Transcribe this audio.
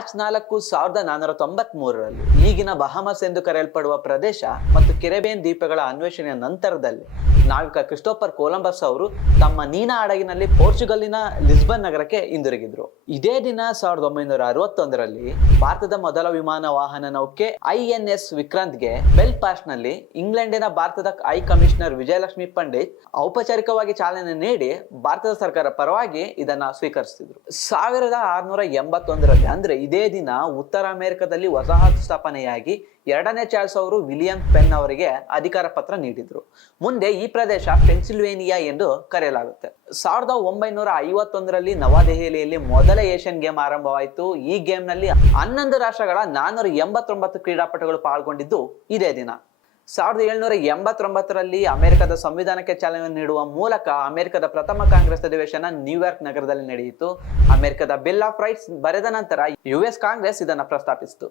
March ನಾಲ್ಕು ಸಾವಿರದ ನಾನ್ನೂರ ತೊಂಬತ್ ಮೂರರಲ್ಲಿ ಈಗಿನ ಬಹಮಸ್ ಎಂದು ಕರೆಯಲ್ಪಡುವ ಪ್ರದೇಶ ಮತ್ತು ಕೆರೆಬೇನ್ ದ್ವೀಪಗಳ ಅನ್ವೇಷಣೆಯ ನಂತರದಲ್ಲಿ ನಾವಿಕ ಕ್ರಿಸ್ಟೋಫರ್ ಕೊಲಂಬಸ್ ಅವರು ತಮ್ಮ ನೀನಾ ಹಡಗಿನಲ್ಲಿ ಪೋರ್ಚುಗಲ್ನ ಲಿಸ್ಬನ್ ನಗರಕ್ಕೆ ಹಿಂದಿರುಗಿದ್ರು. ಇದೇ ದಿನ ಸಾವಿರದ ಒಂಬೈನೂರ ಅರವತ್ತೊಂದರಲ್ಲಿ ಭಾರತದ ಮೊದಲ ವಿಮಾನ ವಾಹನ ನೌಕೆ ಐ ಎನ್ ಎಸ್ ವಿಕ್ರಾಂತ್ಗೆ ಬೆಲ್ಫಾಸ್ಟ್ನಲ್ಲಿ ಇಂಗ್ಲೆಂಡಿನ ಭಾರತದ ಹೈ ಕಮಿಷನರ್ ವಿಜಯಲಕ್ಷ್ಮಿ ಪಂಡಿತ್ ಔಪಚಾರಿಕವಾಗಿ ಚಾಲನೆ ನೀಡಿ ಭಾರತದ ಸರ್ಕಾರ ಪರವಾಗಿ ಇದನ್ನ ಸ್ವೀಕರಿಸಿದ್ರು ಸಾವಿರದ ಆರುನೂರ ಎಂಬತ್ತೊಂದರಲ್ಲಿ ಅಂದ್ರೆ ಇದೇ ದಿನ ಉತ್ತರ ಅಮೆರಿಕದಲ್ಲಿ ವಸಾಹತು ಸ್ಥಾಪನೆಯಾಗಿ ಎರಡನೇ ಚಾರ್ಲ್ಸ್ ಅವರು ವಿಲಿಯಂ ಪೆನ್ ಅವರಿಗೆ ಅಧಿಕಾರ ಪತ್ರ ನೀಡಿದ್ರು. ಮುಂದೆ ಈ ಪ್ರದೇಶ ಪೆನ್ಸಿಲ್ವೇನಿಯಾ ಎಂದು ಕರೆಯಲಾಗುತ್ತೆ. ಸಾವಿರದ ಒಂಬೈನೂರ ಐವತ್ತೊಂದರಲ್ಲಿ ನವದೆಹಲಿಯಲ್ಲಿ ಮೊದಲ ಏಷ್ಯನ್ ಗೇಮ್ ಆರಂಭವಾಯಿತು. ಈ ಗೇಮ್ನಲ್ಲಿ ಹನ್ನೊಂದು ರಾಷ್ಟ್ರಗಳ ನಾನ್ನೂರ ಎಂಬತ್ತೊಂಬತ್ತು ಕ್ರೀಡಾಪಟುಗಳು ಪಾಲ್ಗೊಂಡಿದ್ದು ಇದೇ ದಿನ. ಸಾವಿರದ ಏಳ್ನೂರ ಎಂಬತ್ತೊಂಬತ್ತರಲ್ಲಿ ಅಮೆರಿಕದ ಸಂವಿಧಾನಕ್ಕೆ ಚಾಲನೆ ನೀಡುವ ಮೂಲಕ ಅಮೆರಿಕದ ಪ್ರಥಮ ಕಾಂಗ್ರೆಸ್ ಅಧಿವೇಶನ ನ್ಯೂಯಾರ್ಕ್ ನಗರದಲ್ಲಿ ನಡೆಯಿತು. ಅಮೆರಿಕದ ಬಿಲ್ ಆಫ್ ರೈಟ್ಸ್ ಬರೆದ ನಂತರ ಯು ಎಸ್ ಕಾಂಗ್ರೆಸ್ ಇದನ್ನು ಪ್ರಸ್ತಾಪಿಸಿತು.